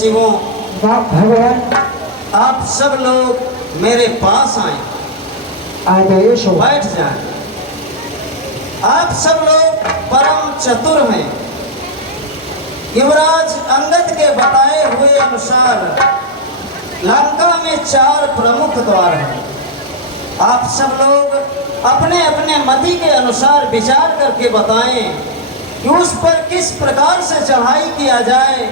सचिवों, भगवान आप सब लोग मेरे पास आए, आदेश हो। बैठ जाएं। आप सब लोग परम चतुर हैं। युवराज अंगद के बताए हुए अनुसार लंका में 4 प्रमुख द्वार हैं। आप सब लोग अपने अपने मति के अनुसार विचार करके बताएं कि उस पर किस प्रकार से चढ़ाई किया जाए,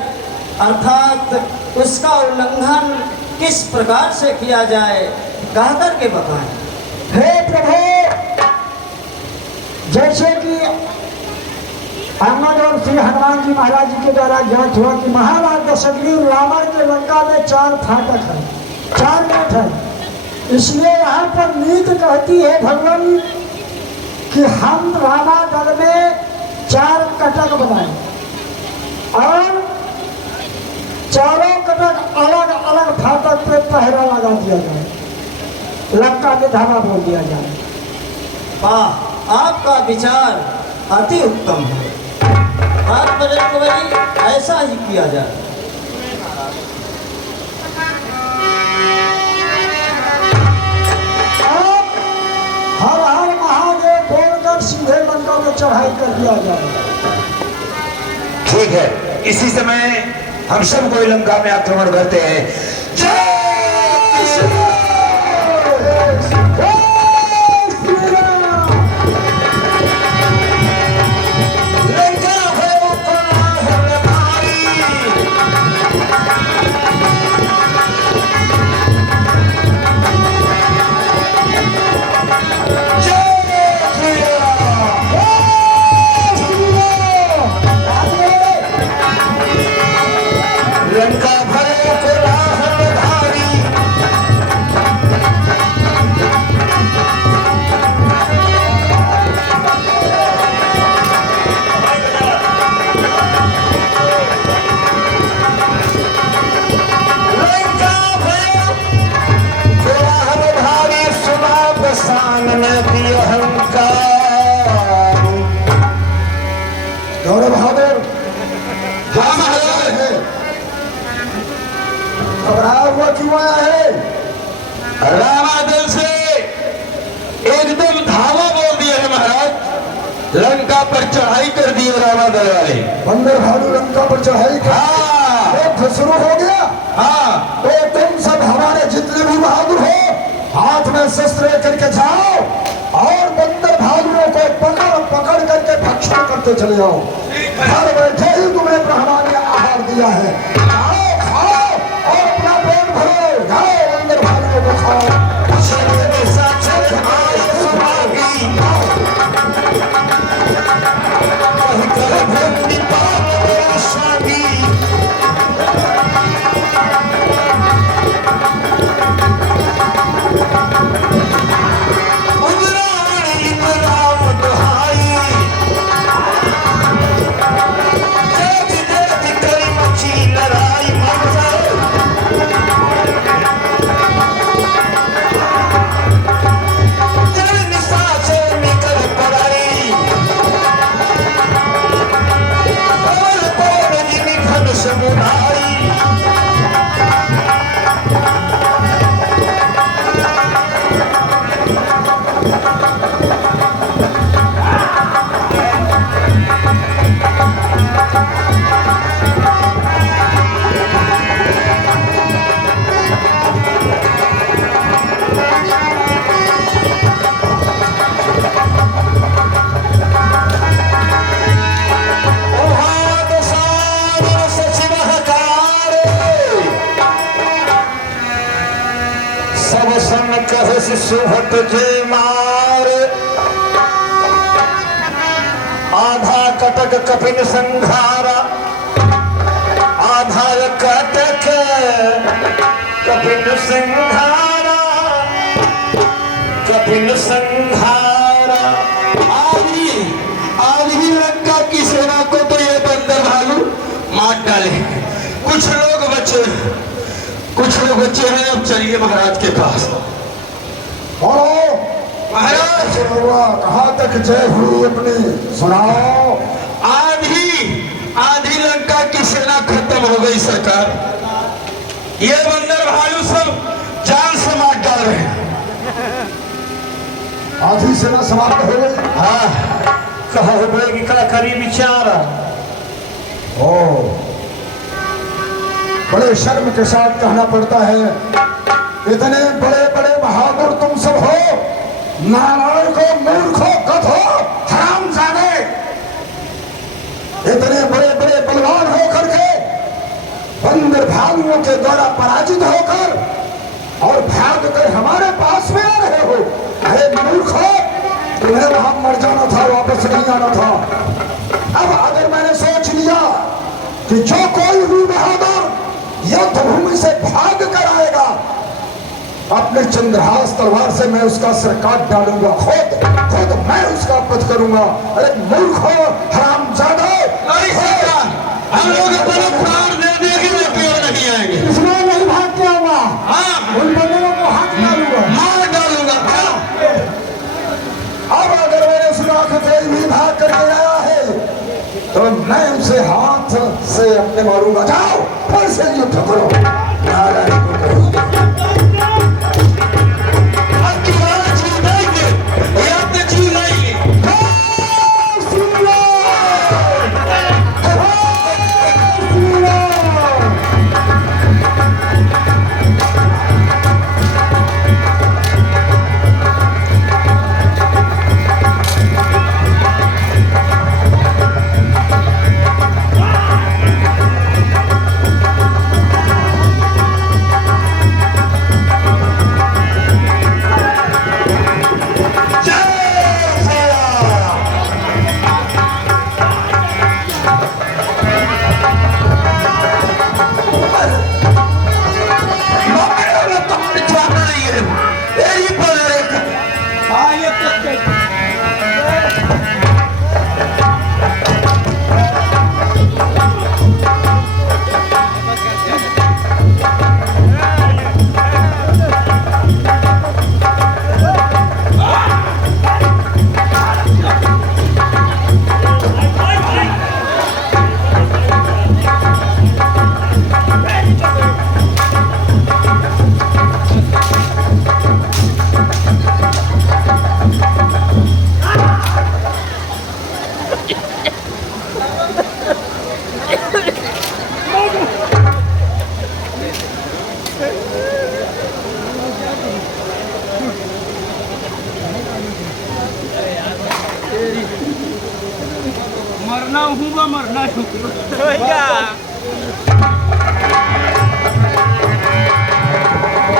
अर्थात उसका उल्लंघन किस प्रकार से किया जाए, कह करके बताएं। हे प्रभु, जैसे कि अंगद और श्री हनुमान जी महाराज जी के द्वारा ज्ञात हुआ कि महाराज दशग्रीव रावण के लंका में 4 फाटक है, 4 गेट है। इसलिए यहाँ पर नीति कहती है भगवान कि हम रामागढ़ में 4 कटक बनाए और चारों कटक अलग अलग फाटक पे पहरा लगा दिया जाए, लंका में धावा बोल दिया जाए। वाह, आपका विचार अति उत्तम है। बात बजरंग बली, ऐसा ही किया जाए। हर हर महादेव बोलकर सीधे लंका में चढ़ाई कर दिया जाए। ठीक है, इसी समय हम सब कोई लंका में आक्रमण करते हैं। जय कृष्ण। गौरव बहादुर घबराया हुआ क्यों आया है? रामादल से एकदम धावा बोल दिया है महाराज, लंका पर चढ़ाई कर दी है रामादल वाले। बंदर भालू लंका पर चढ़ाई कर, हाँ शुरू हो गया। हाँ, तो तुम सब हमारे जितने भी बहादुर हो, हाथ में शस्त्र लेकर के जाओ और बंदर भालुओं को पकड़ पकड़ करके भक्षण करते चले जाओ। घर बैठे ही तुम्हें ब्रह्मा ने आहार दिया है, खाओ खाओ और अपना पेट भरो। जाओ बंदर भालुओं को खाओ। सुहट जे मार आधा कटक कपिन संघारा, आधा कटक कपिन संघारा, कपिन संघारा। आज ही लंका की सेना को तो ये बंदर भालू मार डाले। कुछ लोग बच्चे हैं। अब चलिए महाराज के पास। महाराज कहाँ तक जय हुई अपनी सुनाओ। आधी लंका की सेना खत्म खत्म हो गई सरकार। ये बंदर भालू सब जान से मार डाल रहे हैं। आधी सेना समाप्त हो गई। हाँ, कहा हुए कि का करी विचार। ओ, बड़े शर्म के साथ कहना पड़ता है, इतने बड़े बड़े बहादुर तुम सब हो, नालायकों, मूर्खों, गधों, हरामजादे, इतने बड़े बड़े बलवान होकर के बंदर भालुओं के द्वारा पराजित होकर और भाग कर हमारे पास में आ रहे हो। अरे मूर्खों, तुम्हें वहां मर जाना था, वापस नहीं आना था। अब अगर मैंने सोच लिया कि जो कोई भी बहादुर युद्ध भूमि से भाग कर आएगा, अपने चंद्रहास तलवार से मैं उसका सिर काट डालूंगा, खुद खुद मैं उसका वध करूंगा। अरे मूर्खों, हरामजादे, हम लोग अपना प्राण दे देंगे लेकिन नहीं आएंगे। इसमें नहीं भाग के आऊंगा, हाँ, उन बंदरों को हाथ डालूंगा। मार डालूंगा। अब अगर मैंने सुना कि कोई भी भाग करके आया है तो मैं उसे हाथ से अपने मारूंगा। जाओ, फिर से युद्ध करो। नारायण को कहो। अब की बात छू जाएंगे, ये आपने छू जाएंगे। मरना हूँ मरना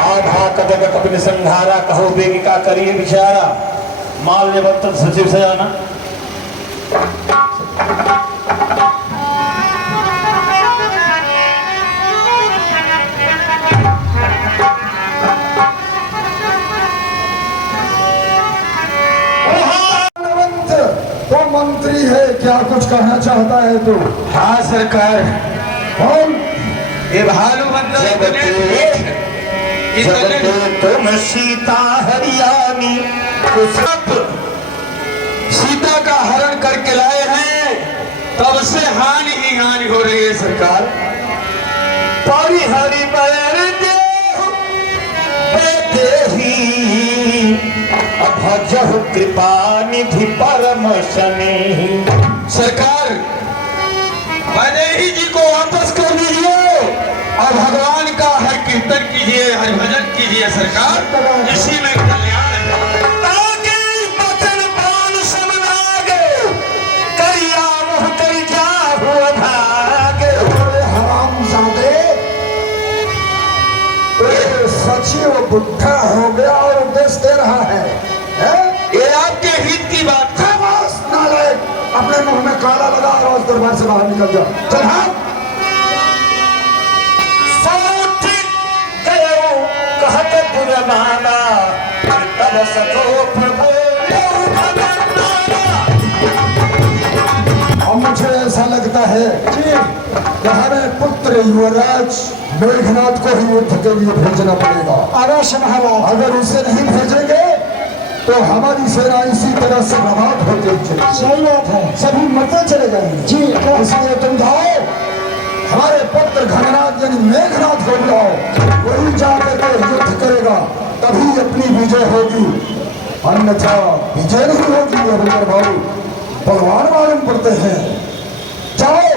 आधा कदम अपने संघारा, कहो बेगी का करिए विचारा। माल्य बर्तन सचिव से जाना। तो मंत्री है, क्या कुछ कहना चाहता है तू? हाँ सरकार, कौन? ये भालू बंदर तुम सीता हरियाणी सीता का हरण करके लाए हैं, तब से हानि ही हानि हो रही है सरकार। परिहरि बैर देही अभजहु कृपा निधि परम शनि। सरकार, वैदेही जी को वापस कर दीजिए और भगवान का हर कीर्तन कीजिए, हर भजन कीजिए सरकार, इसी में कल्याण है। ताकि बचन प्राण समनागे, करिया मुह करि जाहु अभागे। अरे हरामजादे, सचिव बुढ़ा हो गया और उपदेश दे रहा है, ये आपके हित की बात है। बस नालायक, अपने मुंह में काला लगा और उस दरबार से बाहर निकल जाओ। चल हाँ, समुठ गयो कहत गुरमाना, तब सको प्रभु और मुझे ऐसा लगता है कि हमें पुत्र युवराज मेघनाथ को ही युद्ध के लिए भेजना पड़ेगा। अवश्य महाराज। अगर उसे नहीं भेजेंगे तो हमारी सेना इसी तरह से बर्बाद होती चलेगी। सही बात है। सभी मरते चले जाएंगे। जी, इसलिए तुम जाओ हमारे पुत्र घननाथ यानी मेघनाथ को बुलाओ, वही जाकर के युद्ध करेगा, तभी अपनी विजय होगी, अन्यथा विजय नहीं होगी। हरिंदर बाबू भगवान मालूम पड़ते हैं। जाओ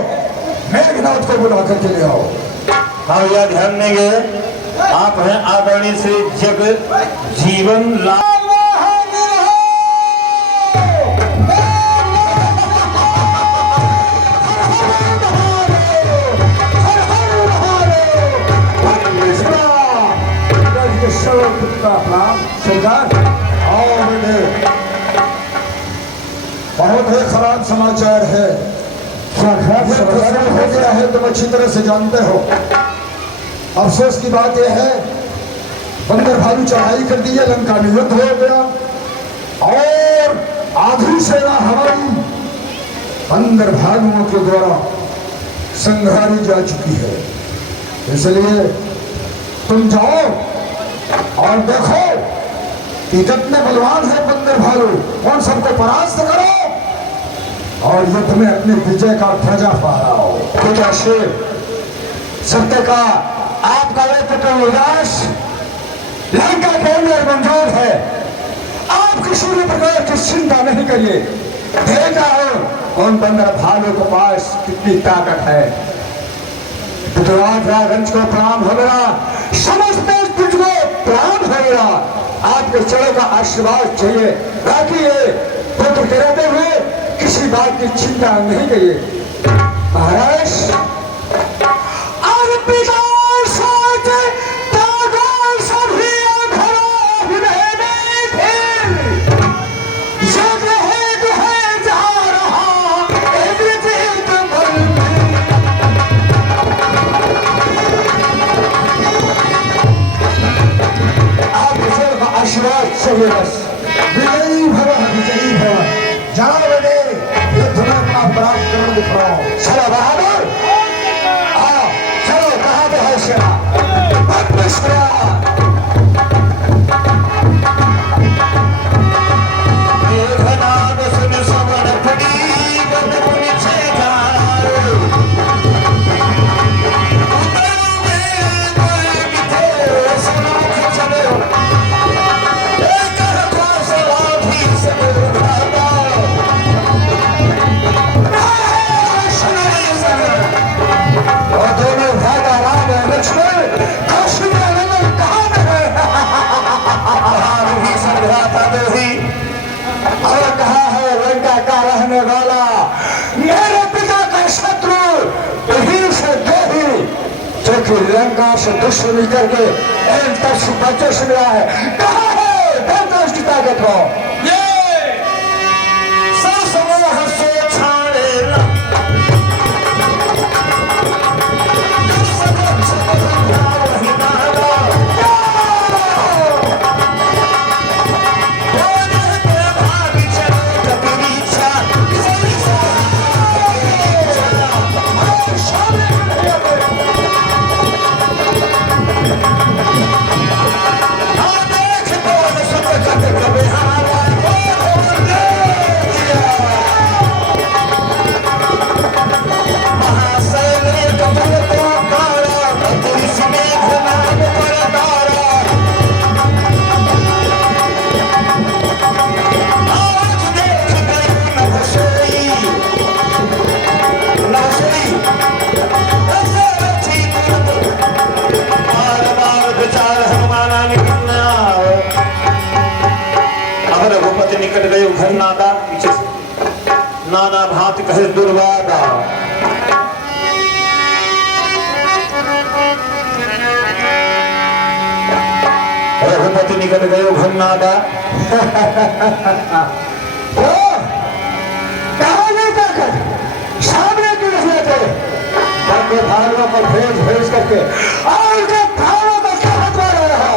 मेघनाथ को बुला करके ले आओ। हाँ भैया ध्यान देंगे, आप हैं आदरणीय श्री जग जीवन लाल। बहुत ही खराब समाचार है। क्या खराब समाचार हो गया है तुम अच्छी तरह से जानते हो। अफसोस की बात यह है, बंदर भालू चढ़ाई कर दी है, लंका में युद्ध हो गया और आधी सेना हमारी बंदर भालुओं के द्वारा संहारी जा चुकी है। इसलिए तुम जाओ और देखो कि कितने बलवान है बंदर भालू, कौन सबको परास्त करो और युद्ध में अपनी विजय का ध्वजा फहराओ। खुदा शेर सत्य का आपका पुत्र उदास लंका के अंदर मंजूर है। आप किसी भी प्रकार की चिंता नहीं करिए। देखा हो उन बंदर भालू के पास कितनी ताकत है। राजगंज को प्रणाम हो गया, समस्त तुझको प्रणाम हो गया। आपके चरणों का आशीर्वाद चाहिए, बाकी ये पुत्र के रहते हुए किसी बात की चिंता नहीं करिए। महाराज चाहिए बस। विजयी भव, विजयी भव। जाओ बेटे युद्ध में अपना पराक्रम दिखाओ। चलो बहादुर, आओ चलो, कहाँ पे है सेना? लंका से दुश्मनी करके बच्चे सुन रहा है। कहाँ है धनतेरस की ताकत हो? निकट गए घर नादा, पीछे से नाना भात कहे दुर्वादा। रघुपति निकट गए घर नादा। सामने क्यों नहीं आते? भाइयों को भेज भेज करके और उनके भाइयों को क्या बता रहे हो?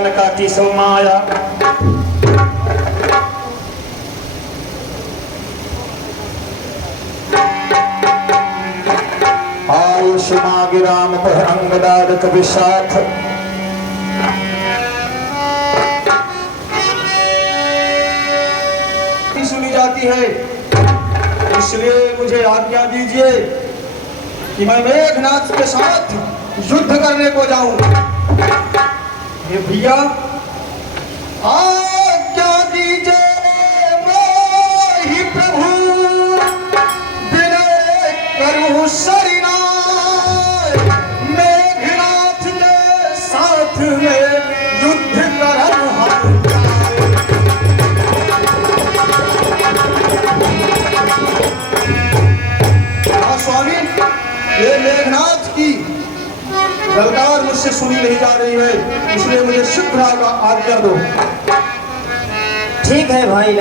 भगवान का किसो माया। आयुष मांग राम पर अंगदाद कभी साथ। सुनी जाती है, इसलिए मुझे आज्ञा दीजिए कि मैं मेघनाथ के साथ युद्ध करने को जाऊं। ये भैया आज्ञा दीजिए, मोहि प्रभु विनय करूं शरणाई। मेघनाथ के साथ में युद्ध करन हम। स्वामी, ये मेघनाथ की ललकार मुझसे सुनी नहीं जा रही है, इसलिए मुझे शीघ्र आज्ञा दो। ठीक है भाई।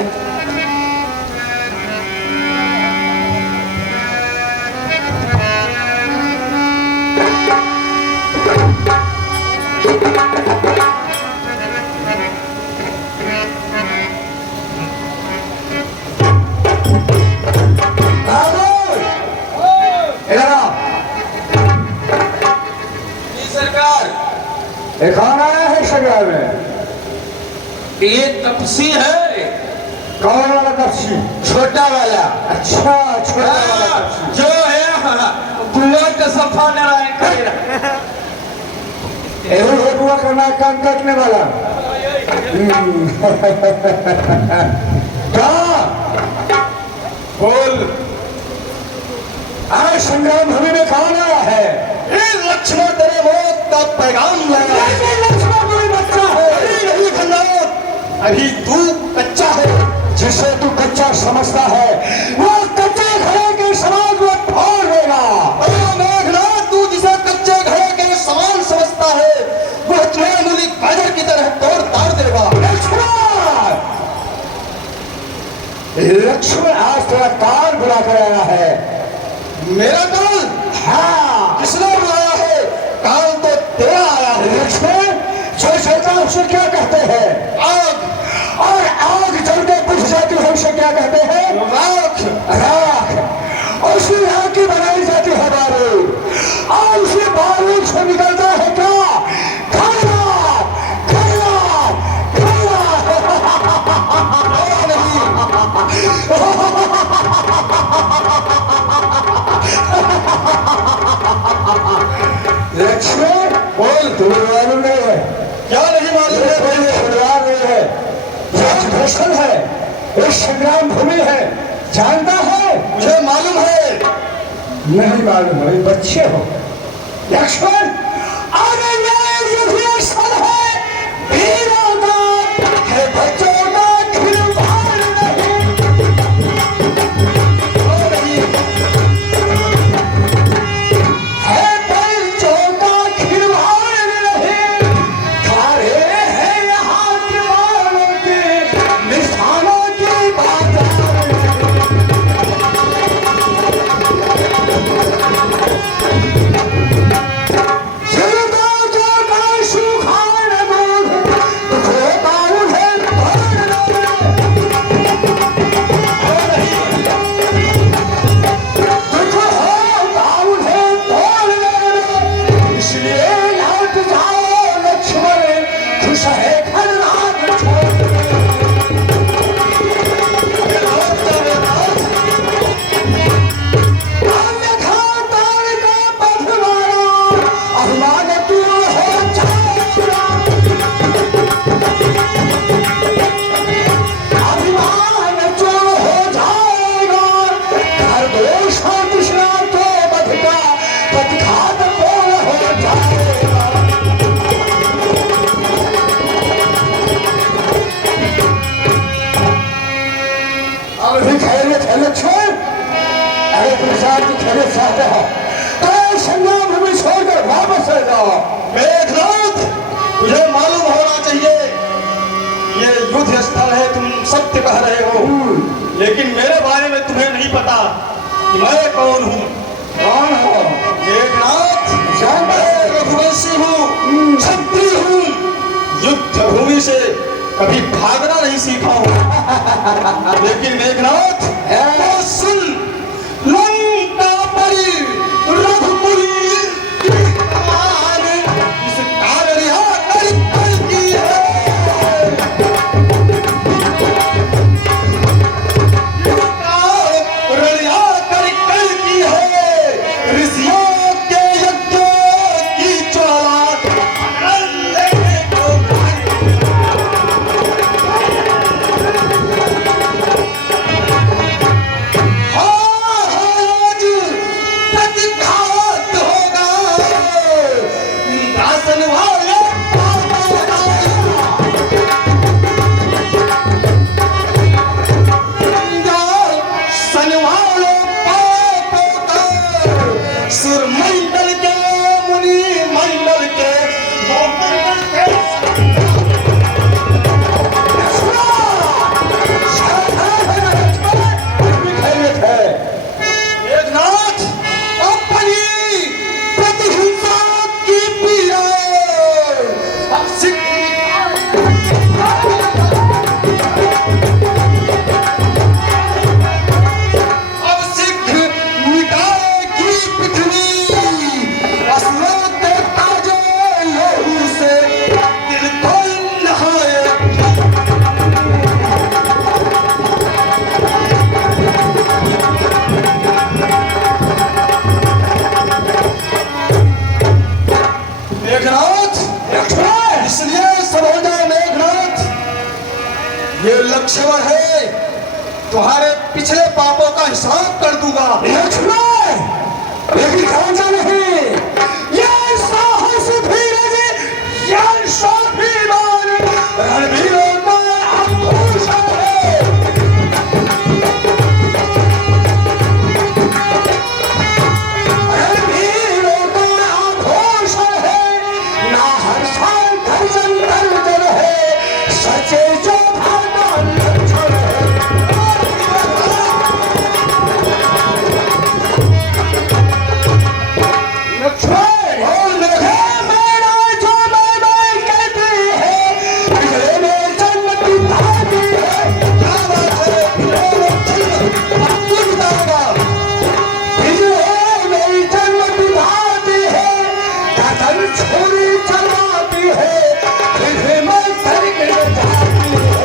ये कौन आया है संग्राम में? ये तपसी है। कौन वाला तपसी? छोटा वाला। अच्छा, छोटा वाला तपसी। जो है बुआ का सफा नारायण करेगा। ये बुआ करना काम करने वाला। क्या बोल। आज संग्राम भूमि में कौन आया है? लक्ष्मण तेरे मौत का पैगाम लाया है। लक्ष्मण कोई बच्चा है? नहीं खंडावत, अभी तू कच्चा है। जिसे तू कच्चा समझता है वो कच्चे घड़े के समान को फोड़ देगा। मेघनाथ, तू जिसे कच्चे घड़े के समान समझता है वह तुम्हें मूली गाजर की तरह तोड़ ताड़ देगा। लक्ष्मण आज तेरा काल बुला कर आया है। मेरा काल? हाँ। किसने बुलाया है? काल तो तेरा आया है। लक्ष्मण, जो चलता उसे क्या कहते हैं? आग। और आग जल के बुझ जाती है उसे क्या कहते हैं? राख। राख। और उसी राख की बनाई जाती है बारूद। और उसी बारूद से निकलता है क्या? खैरा, खैरा, खैरा। लक्ष्मण, बोल। तुम्हें मालूम नहीं है? क्या नहीं मालूम है? कोई खिलवाड़ नहीं है, यह घोषण है, एक संग्राम भूमि है, जानता है? मुझे मालूम है। नहीं मालूम है, बच्चे हो। लक्ष्मण, अरे ये युद्ध स्थल है वीरों का, है बच्चों का खिलवाड़ नहीं। है बच्चों का खिलवाड़ नहीं। सारे हैं यहाँ दीवारों के निशानों की बात। मेघनाथ, तुझे मालूम होना चाहिए ये युद्ध स्थल है, तुम सत्य कह रहे हो, लेकिन मेरे बारे में तुम्हें नहीं पता कि मैं कौन हूँ। कौन हो? मेघनाथ, मैं रघुवंशी हूँ, क्षत्रिय हूँ, युद्ध तुझी से कभी भागना नहीं सीखा हूं। लेकिन मेघनाथ तो सुन, लंका परी रघुकुल की कमान, इस कालिया कर की है। रलिया कर की है, ऋषियों के यज्ञों की ज्वाला लेने को आज प्रतिघात होगा, इंद्रासन वाले इंद्रासन वाले पापों का, सुर मंडल के मुनि मंडल के वो मंडल के मेघनाथ अपनी प्रतिहिंसा की पीड़ा अब शीघ्र मिटाएगी पृथ्वी, असुरों के ताजे लहू से दिल को नहाए। मेघनाथ, इसलिए सब हो जाए मेघनाथ, ये लक्ष्मण है, तुम्हारे पिछले पापों का हिसाब कर दूंगा। लक्ष्मण, लेकिन खांचा नहीं, ये साहस धीरज, ये स्वाभिमान, रणवीरों का आभूषण है। रणवीरों का आभूषण है, ना हर साल गर्जन गर्जन है, सचे जो भागा लक्षण है। लक्ष्मण, और मेरा जो मैं कहती है, पिछले में जन्म की भागी है। क्या बात है, पिछले में जन्म आपकी बताऊंगा। पिछले में जन्म की भागी है, कतल छुरी चलाती है, पिछले में करके जाती है।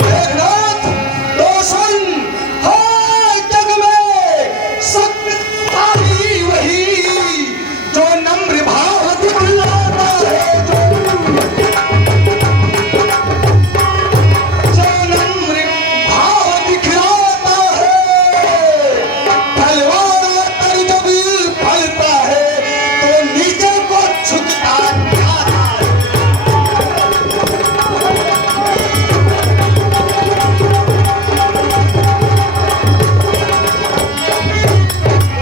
मेघनाथ, तो सुन, हर जग में सत्ताई वही, जो नम्र भाव दिखलाता है, जो नम्र भाव दिखलाता है। तलवार तर जब फलता है, तो नीचे को झुकता जाता है।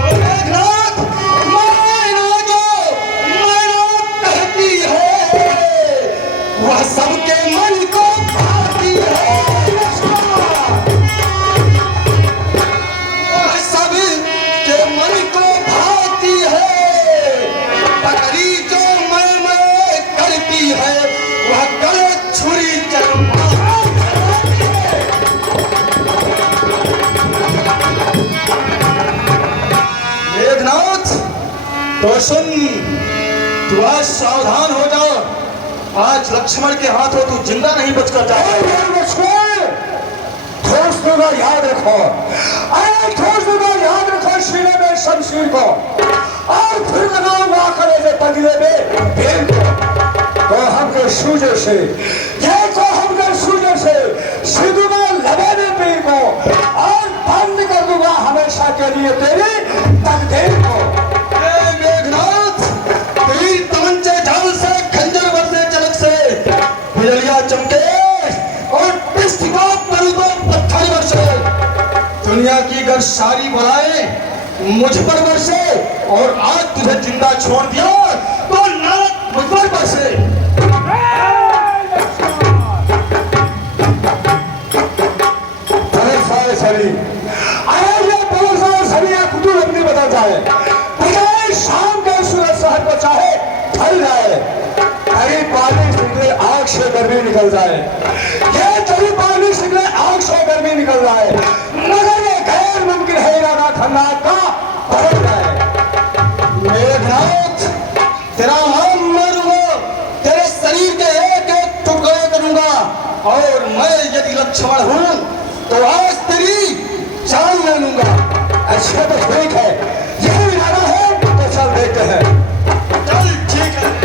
मेघनाथ, मैना कहती है, वह सबके मन को भाती है। वह सबके मन को भाती है, पकड़ी जो मैं करती है, वह गले छुरी चलती है। मेघनाथ, तो सुन, तू आज सावधान हो जा, आज लक्ष्मण के हाथों तू जिंदा नहीं बचकर जाएगा। लक्ष्मण, ठोस दूंगा याद रखो, अरे ठोस दूंगा याद रखो, सीने में शमशीर को, और फिर लगाऊंगा कलेजे पगले में भेड़ को। तो हमके सूजे से, ये को हमके सूजे से सीधूंगा लबेने पीर को, और बंद कर दूंगा हमेशा के लिए तेरी तकदीर को। ए मेघनाथ, तेरी तमंचे झाल से, खंजर बरसे चलक से, बिजलियां चमके और पिस्तिका पलकों पत्थर बरसे। दुनिया की अगर सारी बलाएं मुझ पर बरसे, और आज तुझे जिंदा छोड़ दिया, तो नारद मुझ पर बरसे। सरी, अरे ये पुरुष और सरिया कुतुब अपनी बदलता है, शाम के सूरज तभी पानी से आग से गर्मी निकल जाए, ये तभी पानी से आग से गर्मी निकल जाए, मगर ये गैर मुमकिन है इरादा खन्नाथ का बदल जाए। मेघनाथ, तेरा हम मरूंगा, तेरे शरीर के एक एक टुकड़े करूंगा, और मैं यदि लक्ष्मण हूं तो आज तेरी जान ले लूंगा। अच्छा तो ठीक है, यही इरादा है तो चल देखते हैं। चल ठीक है।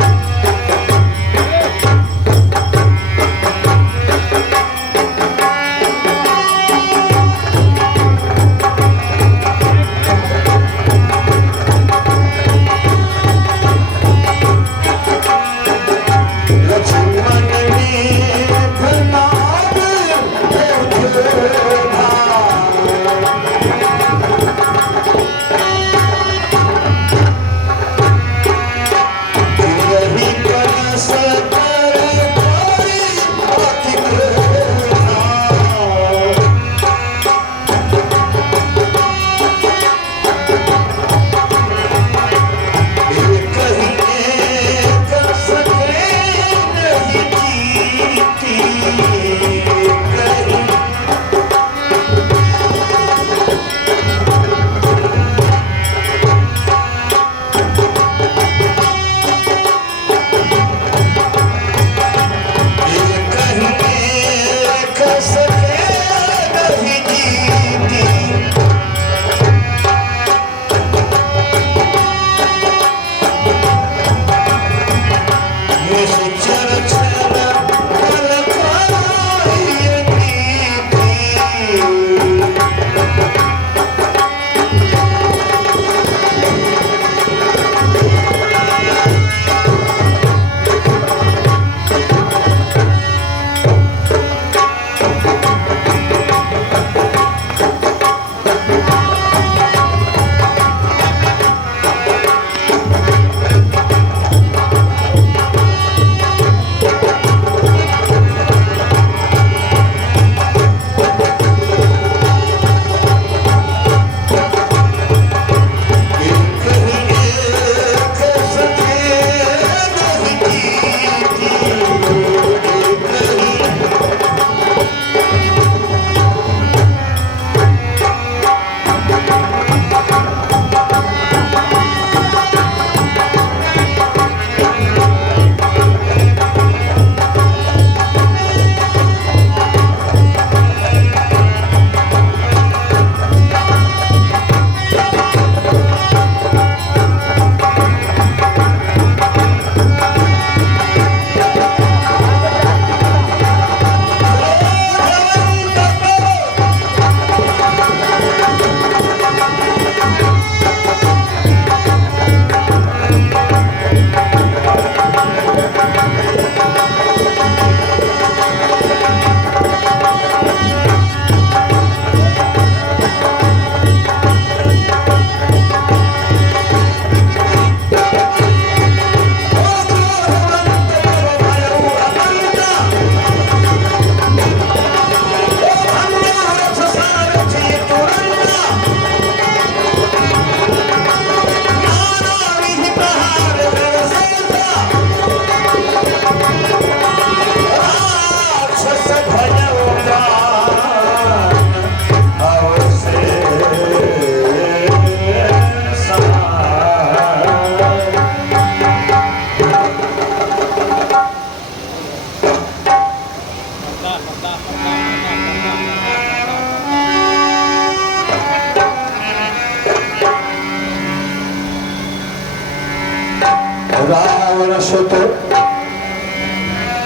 रावण सुत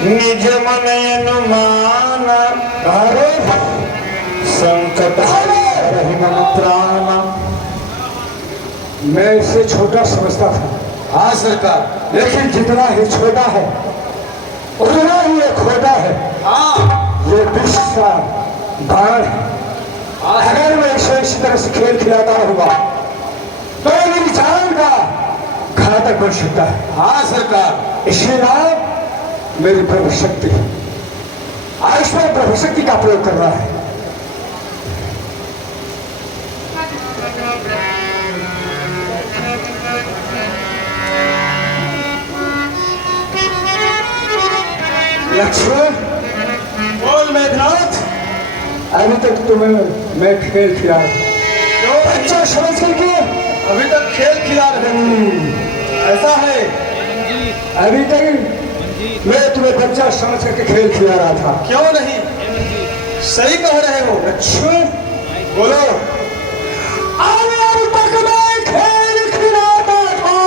निज मन अनुमान, अरे संकट हरि मम प्राण। मैं इसे छोटा समझता था, हाँ सरकार। लेकिन जितना ही छोटा है उतना ही ये खोटा है। हाँ ये विष का बाण है। अगर मैं इसे इसी तरह से खेल खिलाता हुआ तो मेरी जान का घातक बन सकता है। हाँ सरकार। इसलिए नाम मेरी प्रभु शक्ति है। आज मैं प्रभु शक्ति का प्रयोग कर रहा है। लक्ष्मण बोल मेघनाथ। अभी तक तुम्हें मैं खेल खिला क्यों अच्छा समझ करके अभी तक खेल खिला रहे थे? ऐसा है? अभी तक मैं तुम्हें बच्चा समझ करके खेल खिला रहा था। क्यों नहीं? सही कह रहे हो। अच्छा बोलो। अब तक मैं खेल खिलाता था,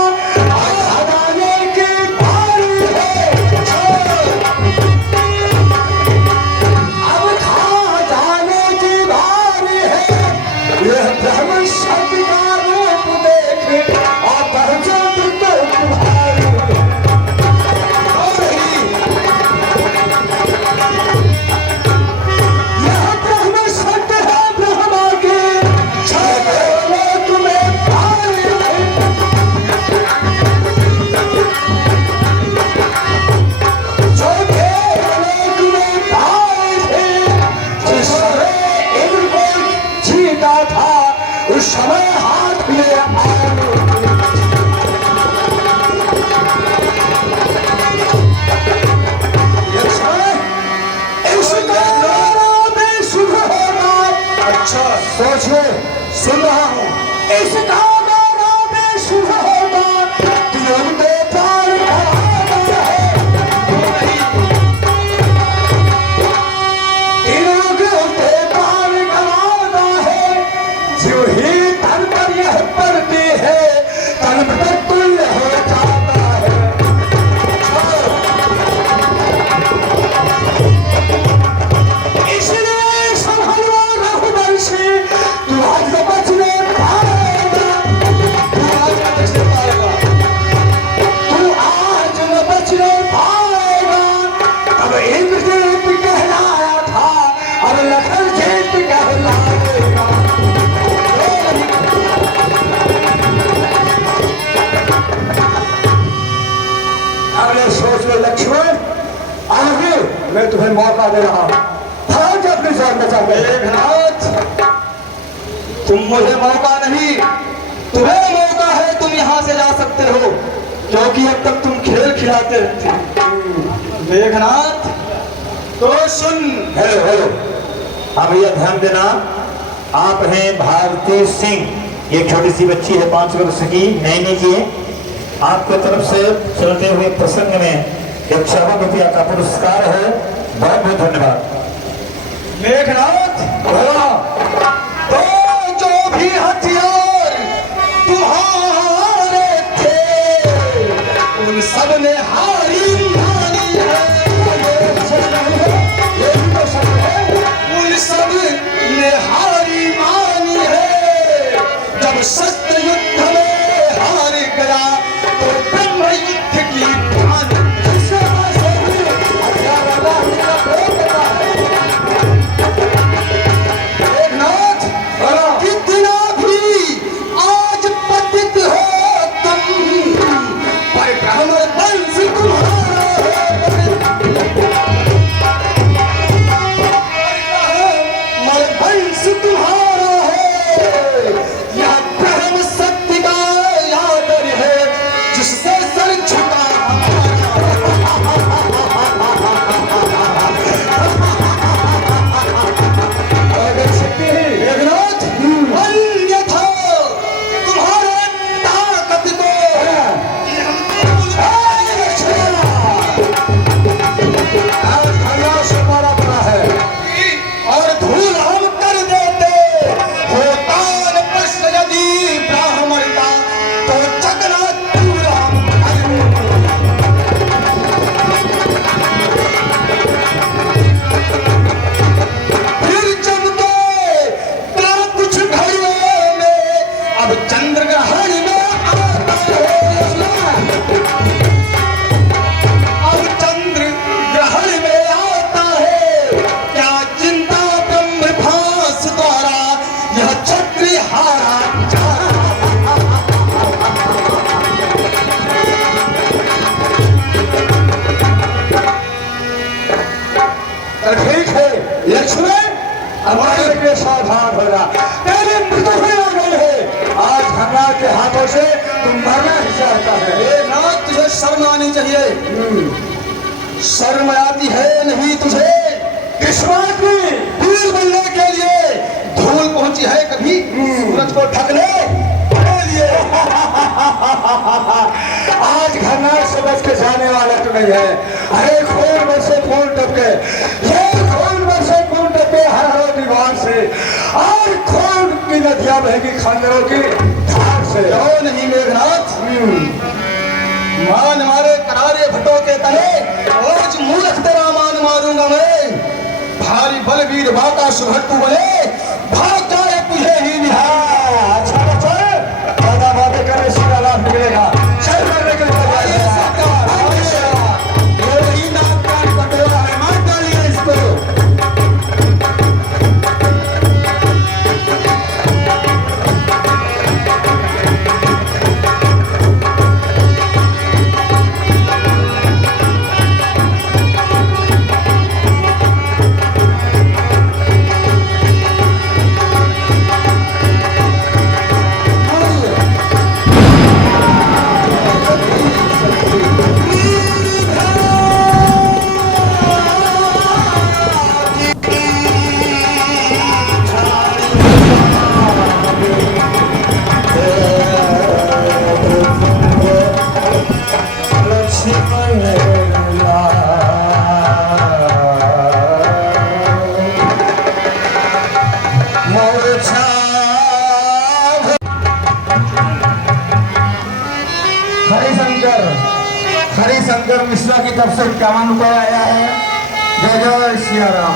अब आने की बारी है। अब खा जाने की बारी है। यह ब्राह्मण शब्द का रूप देख और पहचान तो तुम्हारी यह ब्राह्मण शब्द है ब्रह्मा के छेड़े तुम्हें पाए जो खेले तुम्हें पाए थे जिस समय इनको जीता था उस समय हाथ में आए अच्छा सोचिए सुन रहा हूँ। इसका मेरा में शुभ होगा तीनों के पार पाना है तीनों के पार गवाना है जो ही तन पर यह पड़ती है तन पर तुल्य हो जाता है इसलिए संभलो रघुवंशी तू आज बचने पाएगा तू आज न बचने पाएगा अब इंद्रजीत कहलाया था अब लखन जीत कहलाएगा अगले सोच लो लक्ष्मण आगे मैं तुम्हें मौका दे रहा हूं भाग अपनी जान बचा ले मेघनाथ, तुम मुझे मौका नहीं, तुम्हें मौका है। तुम यहाँ से जा सकते हो क्योंकि अब तक तुम खेल खिलाते थे। मेघनाथ तो सुन। हेलो हेलो, अब यह ध्यान देना, आप हैं भारती सिंह। ये छोटी सी बच्ची है 5 वर्ष की, नैनी जी है। आपके तरफ से चलते हुए प्रसंग में 51 रुपया का पुरस्कार है। बहुत बहुत धन्यवाद। मेघनाथ तो जो भी हथियार तुम्हारे थे उन सब ने हारी मानी है। उन सब ने हारी मानी है। जब सत्य युद्ध में हार गया तो ब्रह्म युद्ध की ठानी। मेघनाथ कितना भी आज पतित हो तुम, पर ब्राह्मण वंश तुम्हारा है। वंश तुम्हारा है। यह ब्रह्म सत्य का आदर है जिससे सर झुका मेघनाथ, अन्यथा तुम्हारे ताकत को और धूल हम कर देते होतान प्रश्न यदि ब्राह्मण का तो चकना चूर हम कर देते। फिर जब के कुछ घड़ियों में अब चंद्र ग्रहण में आता है। अब चंद्र ग्रहण में आता है। क्या चिंता ब्रह्म भास द्वारा यह चक्र हारा ठीक है लक्ष्मण हमारे के सावधान हो रहा तेरी मृत्यु हुई हो गई है आज हमारा के हाथों से तुम मरना ही चाहता है मेघनाथ, तुझे शर्म आनी चाहिए। शर्म आती है नहीं तुझे? किस बात की? वीर बनने के लिए धूल पहुंची है कभी सूरज को ढकने के लिए? आज घरनार से बच के जाने वाला तो नहीं है। अरे खून बरसे खून टपके, ये खून बरसे खून टपके हर हर दीवार से, और खून की नदियां बहेगी खंजरों की धार से। क्यों नहीं मेघनाथ? मान मारे करारे भटो के तले आज मूर्ख तेरा मान मारूंगा मैं। भारी बलवीर बाका सुभर तू बने, भाग जाए तुझे ही निहार। अच्छा बच्चा, ज्यादा बातें करने से ज्यादा लाभ मिलेगा। चल करने के लिए ये वही नाक कान कटोरा है, मार डालिए इसको। हरिशंकर मिश्रा की तरफ से 51 रुपये आया है। जय जय सिया राम।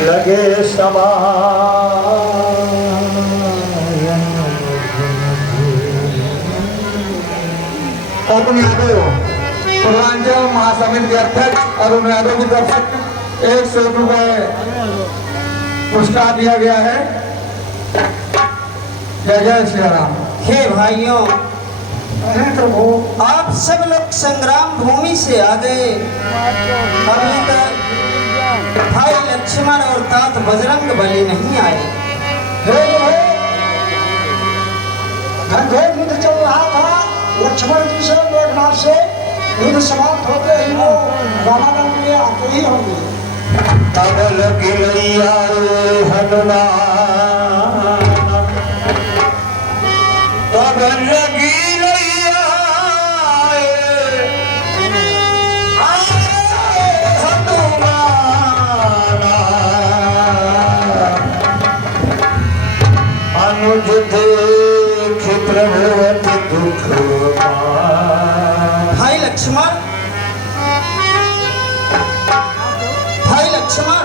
लगे समा अरुण यादव पूर्वांचल महासमिति के अध्यक्ष अरुण यादव की तरफ से 100 रुपये पुरस्कार दिया गया है। जय जय श्री राम। हे भाइयों, अरे प्रभु, आप सब लोग संग्राम भूमि से आ गए। अभी तक भाई लक्ष्मण और तात बजरंग बली नहीं आए। घनघोर युद्ध चल रहा था। लक्ष्मण जी से मेघनाथ से युद्ध समाप्त होते ही वो रामायण के लिए आते ही होंगे। तब लगिया हनुमान, तब लगी अनुज देख प्रभुवत दुख भाई लक्ष्मण, भाई लक्ष्मण,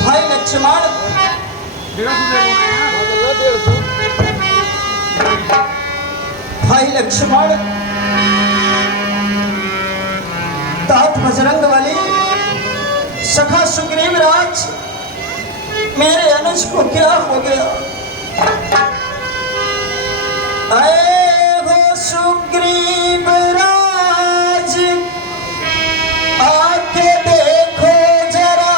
भाई लक्ष्मण, भाई लक्ष्मण, तात बजरंग बली, सखा सुग्रीव राज, मेरे अनुज को क्या हो गया? अरे वो सुग्रीव राज, आके देखो जरा,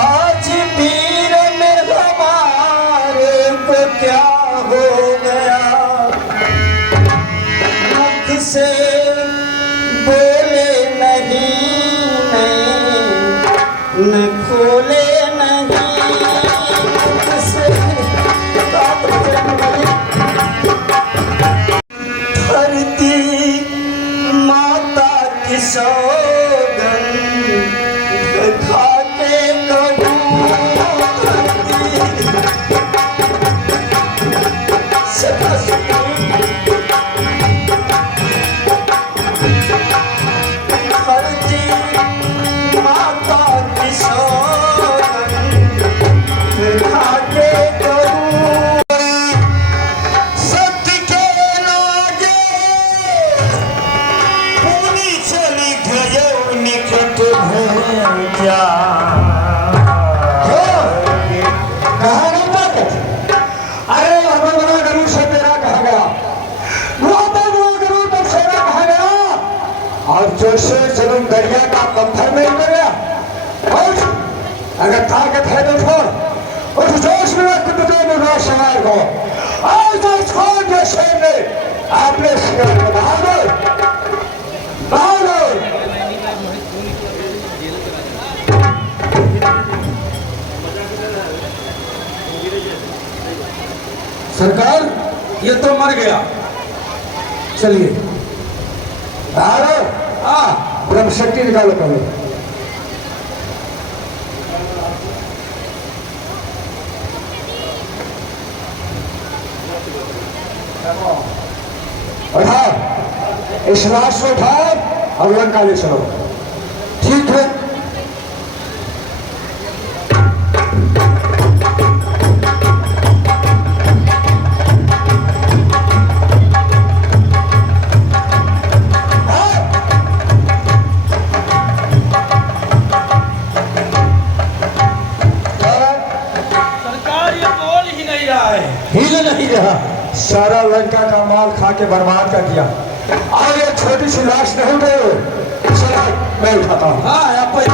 आज वीर में हमारे को क्या हो गया? मुख से बोले नहीं, न खोले नहीं, से धरती माता की सौगन खाते कहूँ, धरती माता की सौगन क्या कहा ना ताकत? अरे हमें बना करूं से तेरा कहा गया, रोता हुआ करूं तब सेरा कहा गया। और जैसे जन्म दरिया का पत्थर नहीं कर गया। और अगर ताकत है तो छोड़, उस जोश में कुत्ते में रोश समार को और जो छोड़ के शेर ने आपने शिकार को बहादुर बहादुर सरकार ये तो मर गया। चलिए ब्रह्म शक्ति निकालो पहले। उठाओ इस लाश को उठाओ और लंका ले चलो। ठीक है। हिल नहीं रहा, सारा लंका का माल खा के बर्बाद कर दिया। और ये छोटी सी लाश नहीं गए। चलो मैं उठाता हूँ। हाँ आप ही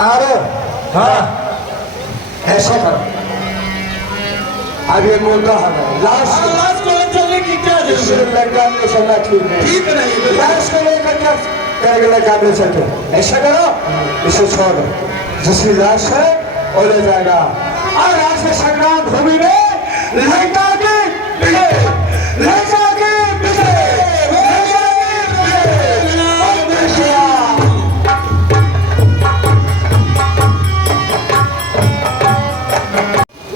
अरे हाँ ऐसा करो। अब ये मुद्दा है लाश को चलने की क्या जरूरत लंका में चलना ठीक नहीं। ठीक नहीं लाश को लेकर क्या करेंगे? लंका में चलते ऐसा करो, इसे छोड़ दो। जिसकी लाश है वो ले जाएगा। और आज के संग्राम भूमि में लंका के विजय, लंका के विजय, लंका के विजय। और देखिए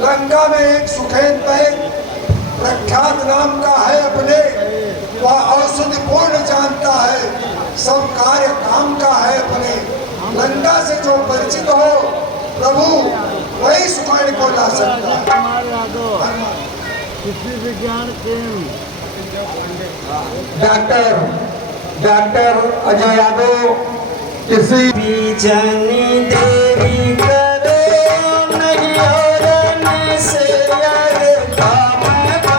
लंका में एक सुखेन पैन प्रख्यात नाम का है अपने, वह औषधि पूर्ण जानता है, सब कार्य काम का है अपने। लंका से जो परिचित हो प्रभु वही सुखेन को ला सकता है। डॉक्टर अजय यादव किसी बीजनी देवी करो नहीं और से यार काम बनेगा।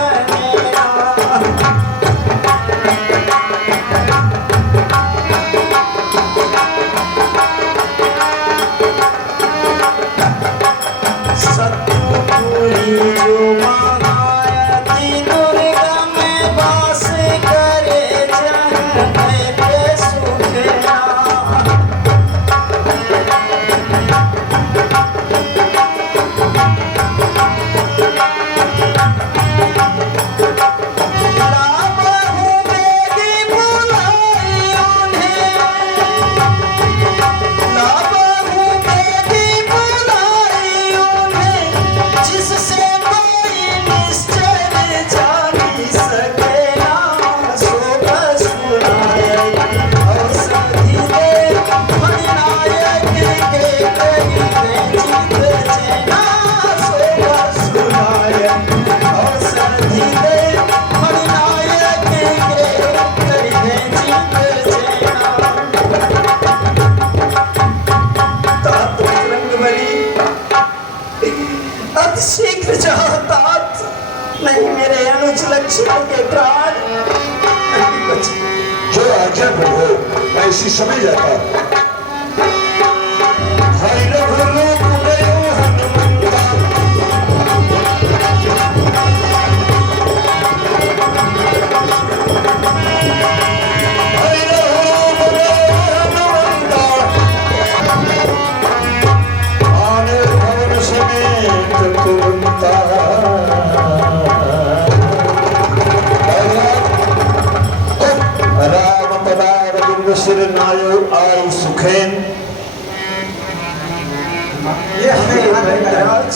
सतपुरी जो महामाया दुर्गा में वास करे जहाँ पे सुखना। शीघ्र जाओ तात, नहीं मेरे अनुज लक्ष्मण के प्राण नहीं बचे। जो आज्ञा हो मैं इसी समय जाता। सिर नायो आयु सुखेन। ये हमें बैतराज,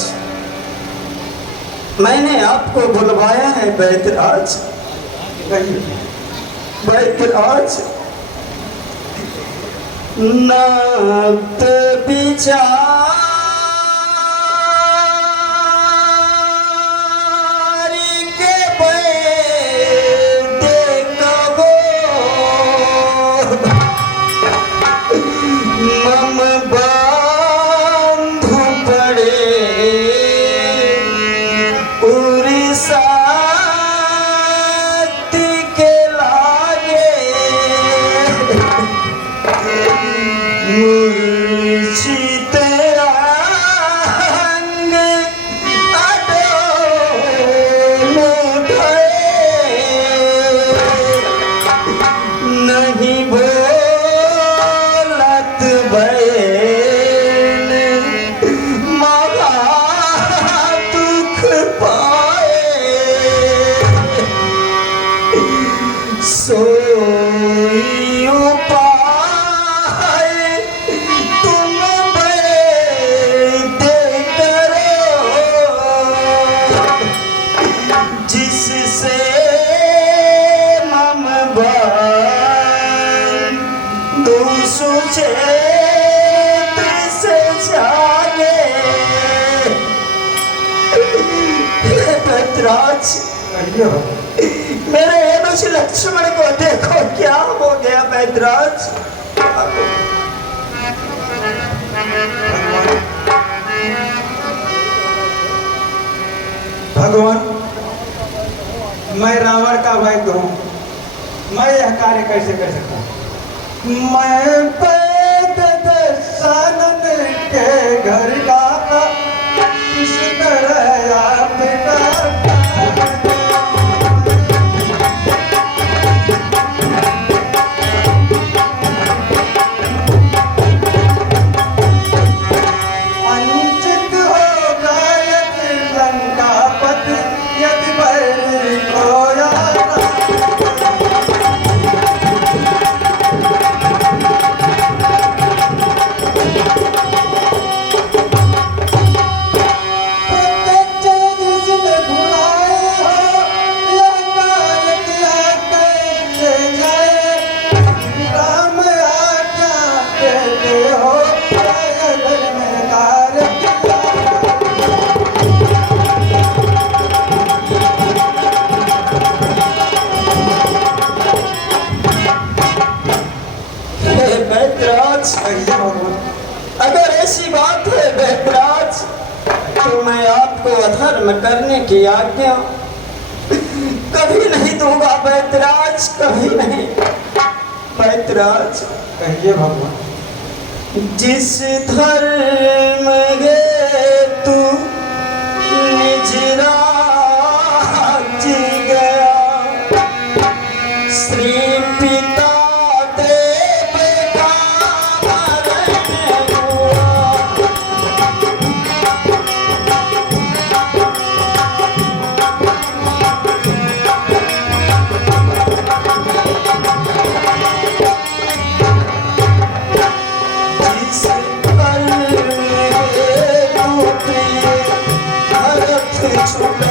मैंने आपको बुलवाया है बैतराज। बैतराज, नात बिचारी के बैठे कबो मम बांधु पड़े उड़ीसा के लागे मूर्छित अंग अडोल भये नहीं बोलत बैन महा दुख पाए सोई उपाय तुम बैठे करो जिससे मम बंधु सुचेत से जागे। बैतराज, मेरे अनुज लक्ष्मण को देखो क्या हो गया बैतराज। भगवान, मैं रावण का वैद्य हूँ, मैं यह कार्य कैसे कर सकता हूँ? मैं वैद्य दशानन के घर का किस तरह आपका अंचित होगा यदि लंकापति, यदि बैरी खोया जिसने भुलाए हो लंका यदि आके ले जाए, राम आज्ञा देते हो घर में कार्य हे बैतराज, अगर ऐसी बात है बैतराज तो मैं आपको अधर्म करने की आज्ञा कभी नहीं दूंगा बैतराज, कभी नहीं। बैतराज, कहिए भगवान। जिस धर्म हेतु निज राज गया, श्री पिता देव का मरण हुआ। जिस कर्म हेतु प्रिय भरत छुटा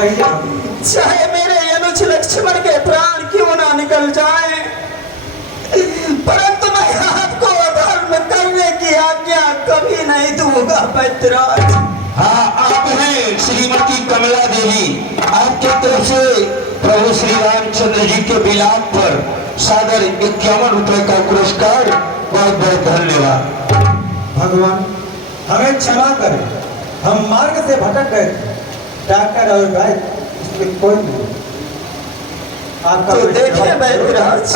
कहिए चाहे मेरे अनुज लक्ष्मण के प्राण क्यों ना निकल जाए, परंतु मैं आपको अधर्म करने की आज्ञा कभी नहीं दूंगा बैतराज। हाँ, आप हैं श्रीमती कमला देवी। आपके तरफ से प्रभु श्री रामचंद्र जी के विलाप पर सादर 51 रुपए का पुरस्कार। बहुत बहुत धन्यवाद। भगवान हमें क्षमा करें, हम मार्ग से भटक गए थे। डॉक्टर और भाई इसमें कोई नहीं। आपका तो देखिए बैतराज,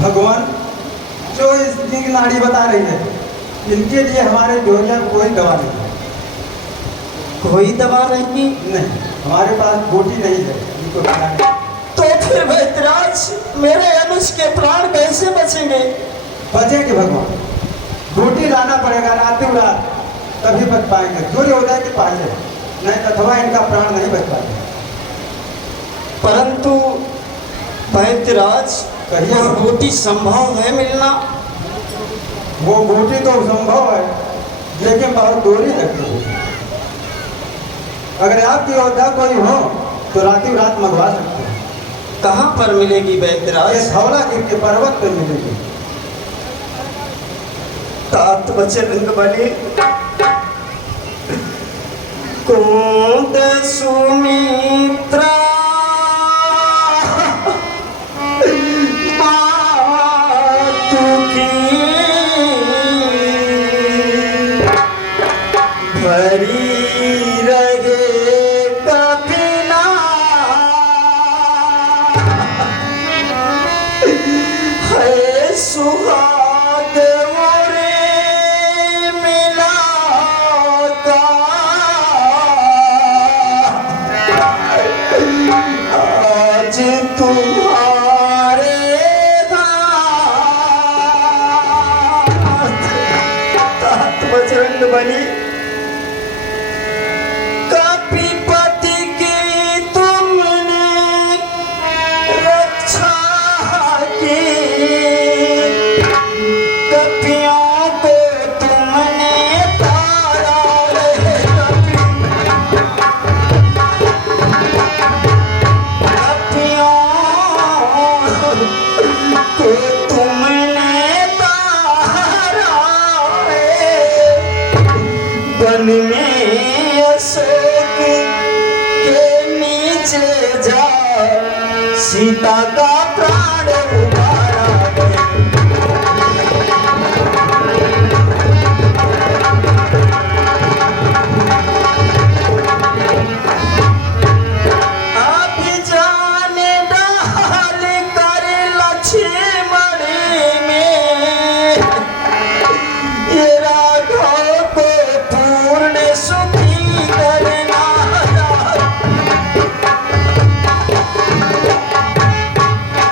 भगवान जो इस की नाड़ी बता रही है, इनके लिए हमारे जोरिया कोई दवा नहीं है। कोई दवा नहीं? नहीं, हमारे पास बूटी नहीं है इनको खिलाने। तो फिर बैतराज मेरे अनुज के प्राण कैसे बचेंगे? बचेंगे भगवान, बूटी लाना पड़ेगा रातों रात, तभी बच पाएंगे। सूर्य हो जाए कि पहले, नहीं अथवा इनका प्राण नहीं बच पाएगा। परंतु बैतराज यह बूटी संभव है मिलना? वो बूटी तो संभव है, लेकिन बहुत दूरी लगती है। अगर आपकी योद्धा कोई हो तो रातों रात मंगवा सकते हैं। कहाँ पर मिलेगी बैतराज? ये धौलागिर के पर्वत पर मिलेगी। तात बजरंग बली कुंद सुमित्रा मातु की भरी सुहाग मोरे मिला का आज तुम्हारे तात बजरंग बली कपिपति की तुमने रक्षा की, वन में अशोक के नीचे जा सीता का प्राण उबारा गया। आप जाने डाल कर लक्ष्मण में ये राघव को पूर्ण सुखी करना।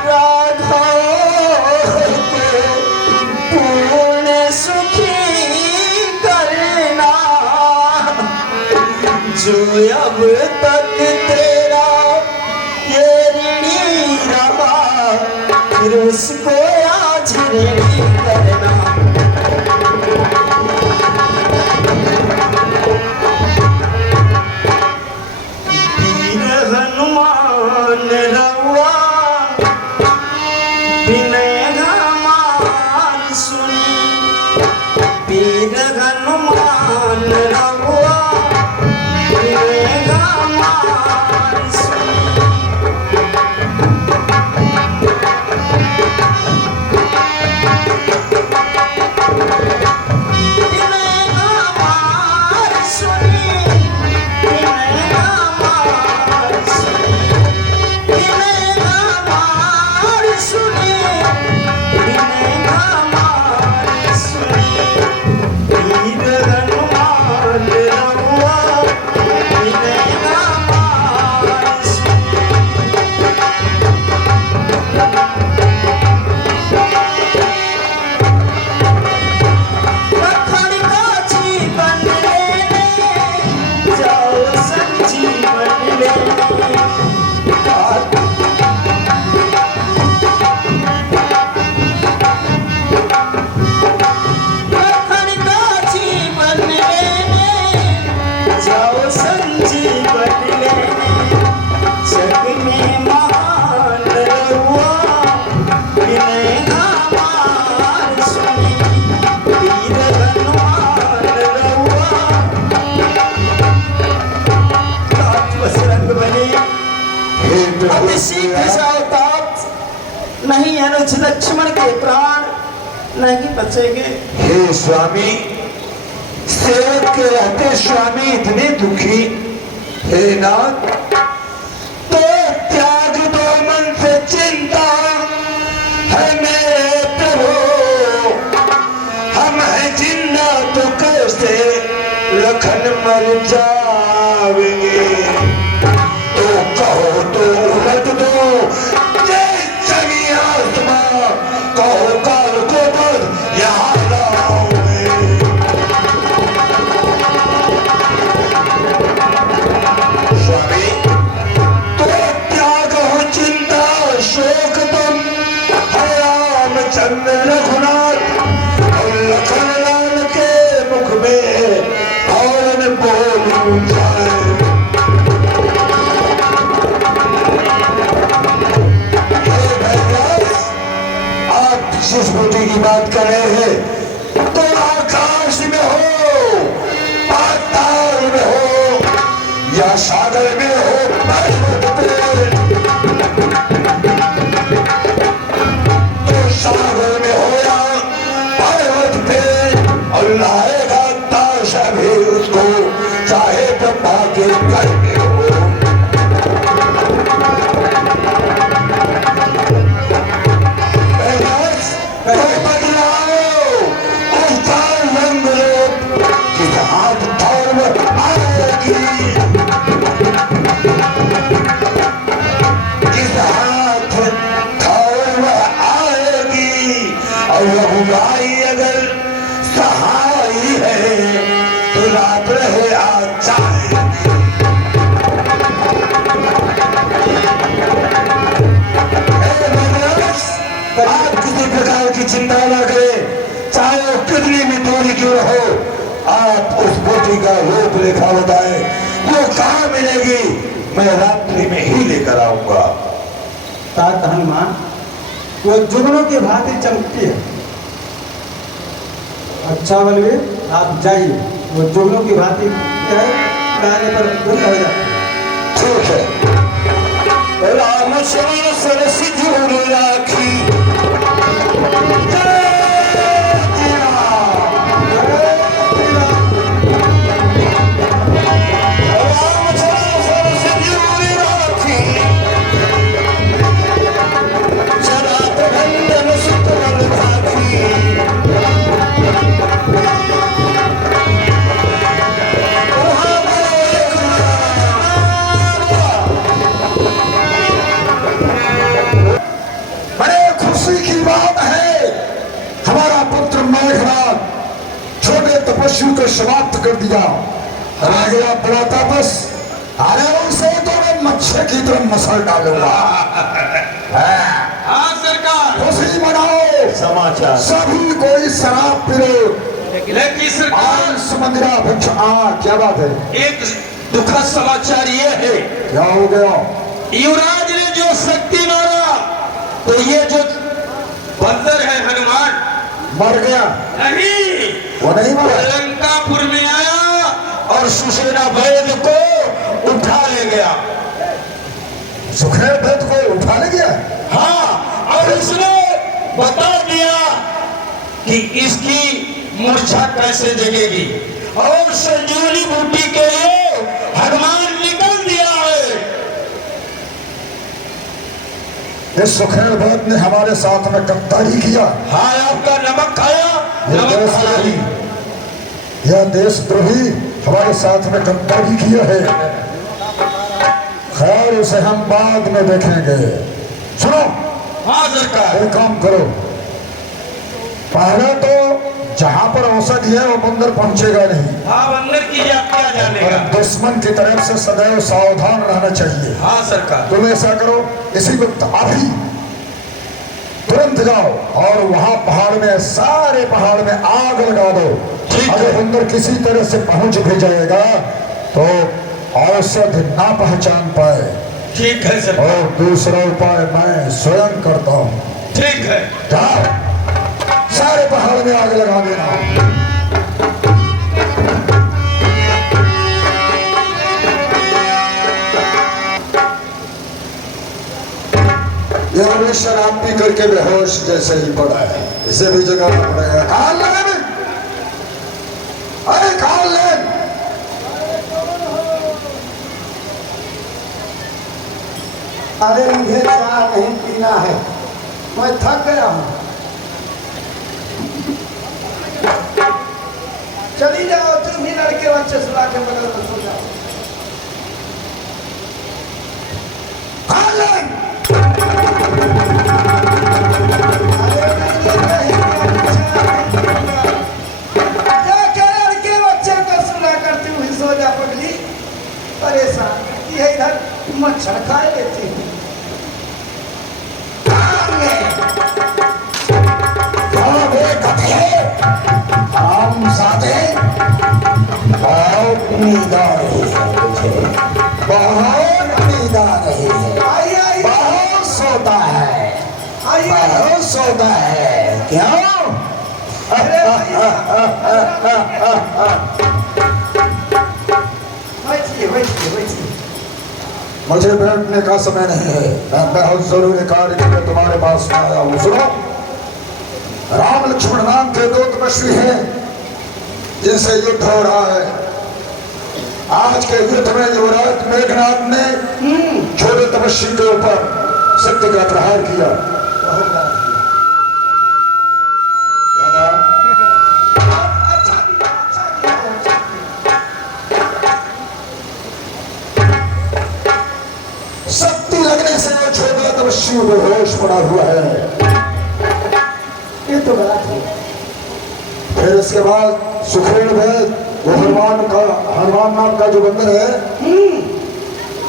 राघव को पूर्ण सुखी करना, जो अब तक तेरा ये ऋणी रहा, फिर उसको आज ऋणी करना। हनुमान रउआ विनय हमार सुनी, पीर हनुमान रउआ विनय हमार सुनी। संजीवन लेने जग में महान रहुआ विनय हमार सुनी वीर हनुमान रहुआ तात बसरंग बने हे प्रभु अति शीघ्र जाओ तात नहीं अनुज लक्ष्मण के प्राण नहीं बचेंगे। हे स्वामी, सेवक के रहते स्वामी इतने दुखी, हे नाथ तो त्याग दो मन से चिंता है मेरे प्रभु, हम हैं जिंदा तो कैसे लखन मर जाएंगे, तो कहो तो उलट दो जय जमी आत्मा, कहो काल को बद यहाँ लाओगे। स्वामी तो त्याग हो चिंता शोक तुम, है रामचंद्र रघुनाथ और लखन लाल के मुख में और बोल जाए। आप जिस बूटी की बात कर रहे हैं तो आकाश में हो, पाताल में हो या सागर में हो, पर्वत पे तो सागर में हो या पर्वत पे, और लाएगा ताशा भी उसको चाहे ब्रह्मा के घर में हो। रघुराई अगर सहाय है तो रात रहे आज चाहे। आप किसी प्रकार की चिंता न करें, चाहे वो कितनी भी दूरी क्यों हो, आप उस बोटी का रूप रेखा बताएं, वो कहाँ मिलेगी, मैं रात्रि में ही लेकर आऊंगा। तात हनुमान वो जुगनों की भांति चमकती है। अच्छा बलवीर आप जाइए, वो जुगनों की भांति क्या है गाने पर गुण हो जाता है। ठीक है। राम शरण सरस जुड़ राखी, जय जय राम। राम शरण सरस जुड़ राखी, जरात भंजन सुत मन भाखी। बड़े खुशी की बात है, हमारा पुत्र मेघनाथ छोटे तपस्वी को समाप्त कर दिया, रह गया बड़ा तपस। अरे उसे तो मैं मच्छर की तरह मसल डालूंगा। हाँ सरकार, खुशी मनाओ, समाचार सभी कोई शराब पिरो, लेकिन सरकार और समंदरा भिक्ष। क्या बात है, एक दुखद समाचार ये है, क्या हो गया? युवराज ने जो शक्ति मारा तो ये जो बंदर है हनुमान मर गया? नहीं, वो नहीं मरा। लंकापुर में आया और सुसेना वैद को उठा ले गया। सुखदेव दत्त को उठा ले गया? हाँ, और उसने बता दिया कि इसकी मूर्छा कैसे जगेगी, और संजीवनी बूटी के लिए हनुमान निकल दिया है। इस सुखदेव दत्त ने हमारे साथ में गद्दारी किया। हाँ, आपका नमक खाया, यह नमक देशद्रोही, खाया। यह देशद्रोही हमारे साथ में गद्दारी किया है। खैर उसे हम बाद में देखेंगे। सुनो, हाँ सरकार, एक काम करो, पहले तो जहां पर औषधि है वो बंदर पहुंचेगा नहीं, हाँ बंदर की क्या जानेगा। और दुश्मन की तरफ से सदैव सावधान रहना चाहिए। हाँ सरकार, तुम ऐसा करो, इसी वक्त अभी तुरंत जाओ और वहां पहाड़ में, सारे पहाड़ में आग लगा दो। ठीक है। अगर बंदर किसी तरह से पहुंच भी जाएगा तो औषधि ना पहचान पाए ठीक है सरकार। और दूसरा उपाय मैं स्वयं करता हूँ। ठीक है। जाओ सारे पहाड़ में आग लगा देना। ये अभी शराब पी करके बेहोश जैसे ही पड़ा है, इसे भी जगाना पड़ेगा। काल ले, अरे काल ले। अरे मुझे चाय नहीं पीना है, मैं थक गया हूँ। चली जाओ, तुम भी लड़के बच्चे सुला के बगल में सो जाओ। काल ले। जाके लड़के बच्चे को सुला करती हुई सो जा पगली। परेशान करती है, इधर मच्छर खाए लेती है। बहुत नींद आ रही है मुझे, बहुत नींद आ रही है। आई आई बहुत सोता है, आई बहुत सोता है। क्यों? अरे बैठिए बैठिए बैठिए। मुझे बैठने का समय नहीं है, मैं बहुत जरूरी कार्य के लिए तुम्हारे पास में आया हूँ। सुनो, राम लक्ष्मण नाम के दो तपस्वी हैं जिनसे युद्ध हो रहा है। आज के युद्ध में युवराज मेघनाथ ने छोटे तपस्वी के ऊपर सत्य का प्रहार किया। शक्ति लगने से वो छोटा तपस्वी बेहोश पड़ा हुआ है। ये तो बड़ा ठीक। फिर इसके बाद सुखेड़ वैद, वो हनुमान नाम का जो बंदर है,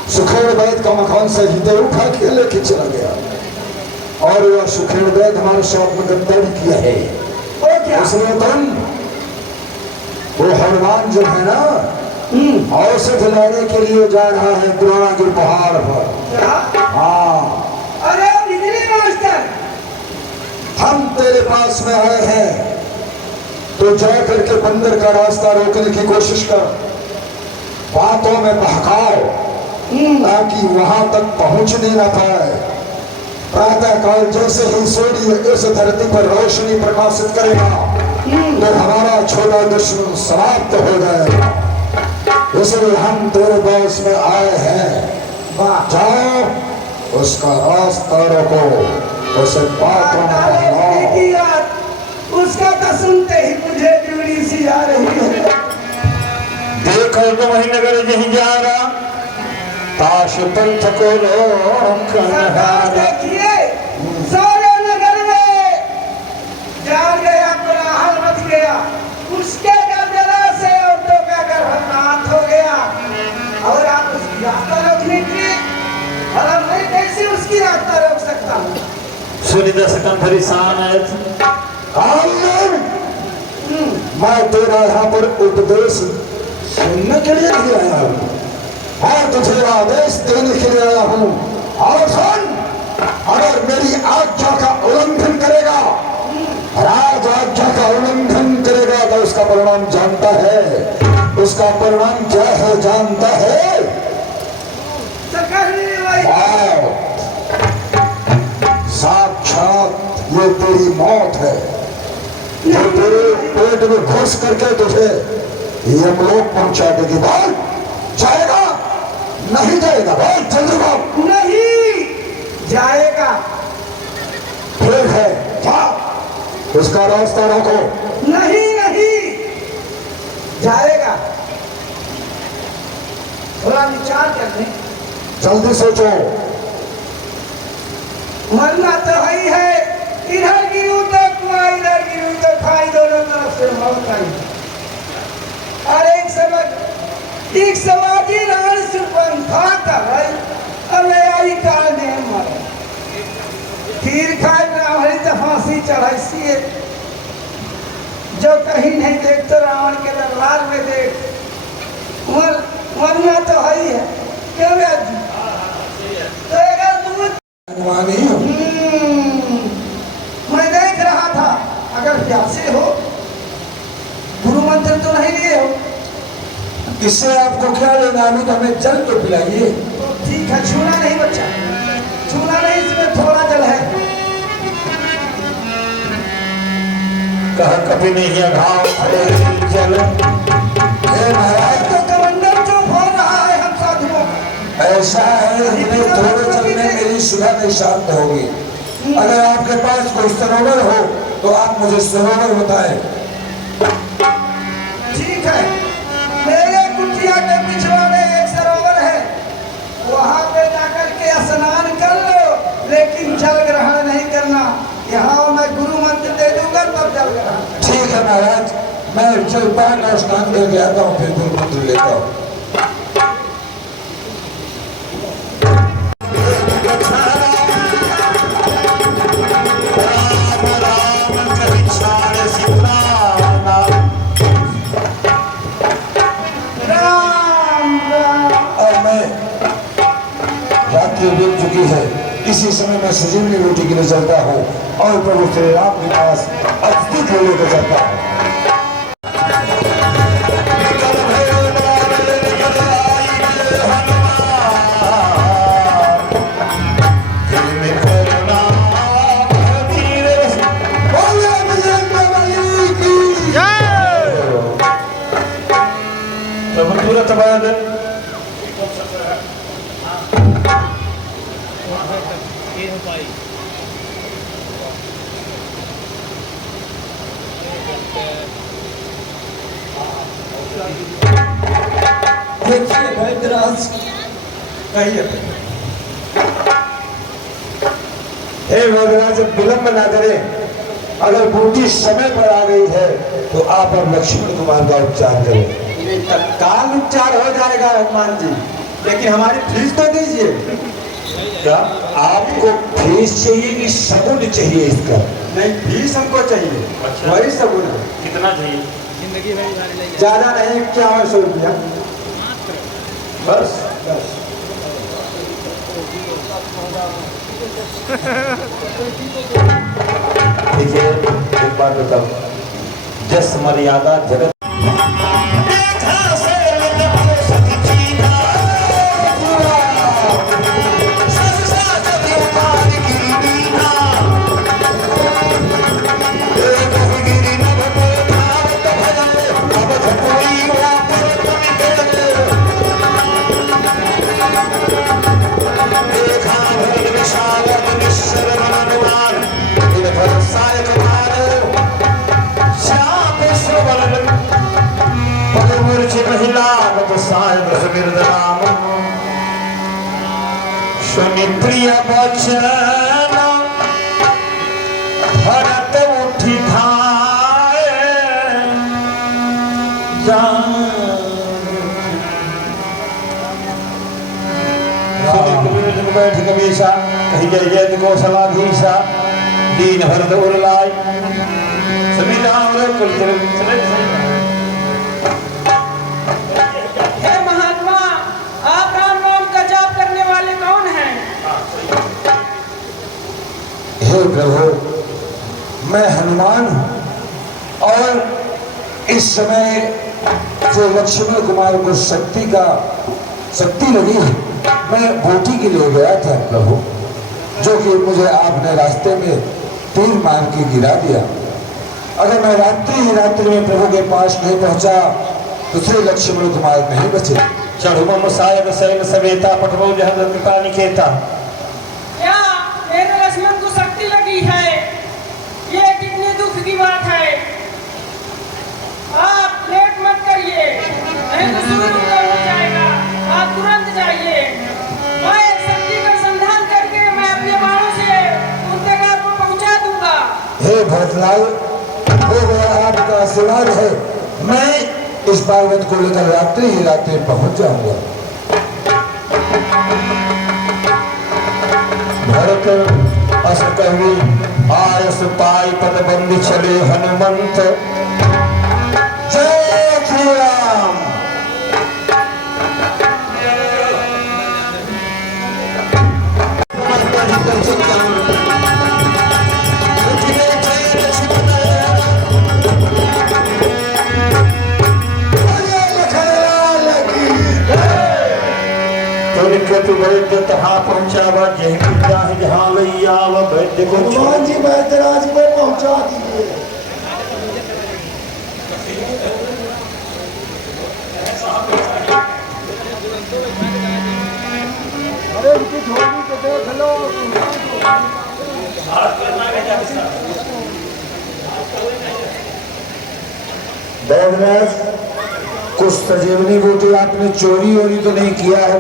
सुखेड़ वैद का मकान से हिते उठा के लेके चला गया। और वह सुखेड़ वैद हमारे साथ में गद्दारी किया है। उसने तुम वो हनुमान जो है ना, औषध लाने के लिए जा रहा है द्रोणागिरी पहाड़ पर। हाँ, अरे बिजली मास्टर, हम तेरे पास में आए हैं तो जाकर के बंदर का रास्ता रोकने की कोशिश कर, बातों में बहकाओ ताकि वहां तक पहुंच नहीं ना पाए। प्रातः काल जैसे ही सूर्य इस धरती पर रोशनी प्रकाशित करेगा तो हमारा छोटा दुश्मन समाप्त हो जाएगा। इसलिए हम तेरे पास में आए हैं। जाओ उसका रास्ता रोको, उसे बातों में बहकाओ। उसका तो सुनते ही मुझे चूड़ी सी आ रही है। देखो तो वही नगर यही जा रहा, ताश पंथ को देखिए, सारे नगर में जान गया, कोलाहल मच गया। उसके गर्दना से औरतों का गर्भपात हो गया और आप उसकी रास्ता रोकने के लिए, और मैं कैसे उसकी रास्ता रोक सकता हूँ? सुनी दशकन परेशान है। मैं तेरा यहाँ पर उपदेश सुनने के लिए नहीं आया हूँ, और तुझे आदेश देने के लिए आया हूँ। और सुन, अगर मेरी आज्ञा का उल्लंघन करेगा, राज आज्ञा का उल्लंघन करेगा तो उसका परिणाम जानता है। उसका परिणाम क्या है जानता है? साक्षात ये तेरी मौत है, जो तेरे पेट में घुस करके तुझे यमलोक पहुंचा देगी। बोल, जाएगा नहीं जाएगा? बोल जल्दी बोल। नहीं जाएगा। फिर है क्या? उसका रास्ता रोको। नहीं नहीं जाएगा। थोड़ा विचार कर ले। जल्दी सोचो। मरना तो ही है, इधर गिरूं तो कुआं, इधर गिरूं तो खाई, दोनों तरफ से मौत आई। और एक समाजी राण सुरपंखा कर अब आई काल ने मर खीर खाए ब्राह्मणी तो फांसी चढ़ाई। जो कहीं नहीं देख तो रावण के दरबार में देख। इससे आपको क्या लेना? अभी तो हमें जल तो पिलाइए। ठीक है, छूना नहीं बच्चा, छूना नहीं, इसमें थोड़ा जल है। कह कभी नहीं अघाव जल। हे महाराज, तो कमंडल चुप हो रहा है हम साधुओं। ऐसा है, हमें थोड़े चलने मेरी सुबह नहीं शांत होगी। अगर आपके पास कोई सरोवर हो तो आप मुझे सरोवर बताएं। ठीक है, मेरे कुटिया के पिछवाड़े एक सरोवर है, वहां पे जाकर के स्नान कर लो, लेकिन जल ग्रहण नहीं करना। यहाँ मैं गुरु मंत्र दे दूंगा तब जल ग्रहण। ठीक है महाराज, मैं जलपान और स्नान करके आता हूँ, फिर गुरु मंत्र लेता हूँ। बीत चुकी है, इसी समय मैं सजीवनी रोटी के लिए चलता हूँ और प्रभु श्री राम के पास अस्तित्व लेकर जाता हूँ। प्रभु तुरंत बाद देखिए वैद्यराज, कहिए। हे वैद्यराज, विलंब ना करें। अगर बूटी समय पर आ गई है तो आप अब लक्ष्मण कुमार का उपचार करें। ये तत्काल उपचार हो जाएगा हनुमान जी, लेकिन हमारी फीस तो दीजिए। क्या आपको फीस चाहिए कि सगुन चाहिए इसका? नहीं, फीस हमको चाहिए। अच्छा। वही सगुन है। कितना चाहिए? ज्यादा नहीं, 5100 रुपया बस। देखिए एक बात बताओ, जस मर्यादा जगत प्रिय वचन भरत उठी धाय बैठ कबीसा कही जय जय कौशलाधीशा दीन भरत उरलाई समीराम कुल हे महात्मा, आप राम नाम का जाप करने वाले कौन हैं? हे प्रभु, मैं हनुमान हूँ और इस समय जो लक्ष्मण कुमार को शक्ति लगी है, मैं बूटी के लिए गया था प्रभु, जो कि मुझे आपने रास्ते में तीर मार के गिरा दिया। अगर मैं रात्रि में प्रभु के पास नहीं पहुंचा तो श्री लक्ष्मण कुमार नहीं बचे। चढ़ु मम सायद सैन सवेता पठबो जहद कृपा निकेता। क्या मेरे लक्ष्मण को शक्ति लगी है? ये कितने दुख की बात है। आप लेट मत करिए, नहीं तो सूर्य हो जाएगा। आप तुरंत जाइए, मैं शक्ति का संधान करके मैं अपने बाणों से उनके घर को पहुंचा दूंगा। हे भरतलाल, हो गया आपका आशीर्वाद है, मैं इस पार्वत को लेकर रात्रि पहुंच जाऊंगा। भरत अस कही आयस पाई पद बंदी चले हनुमंत। जय श्री राम। सुन तू वैद्य तहाँ पहुँचावा जहीं चाहे जहाँ लई आवा वैद्य को हनुमान जी वैद्यराज को पहुंचा दीजिए। अरे इनकी झोली को देख लो। वैद्यराज कुछ संजीवनी बूटी आपने चोरी वोरी तो नहीं किया है?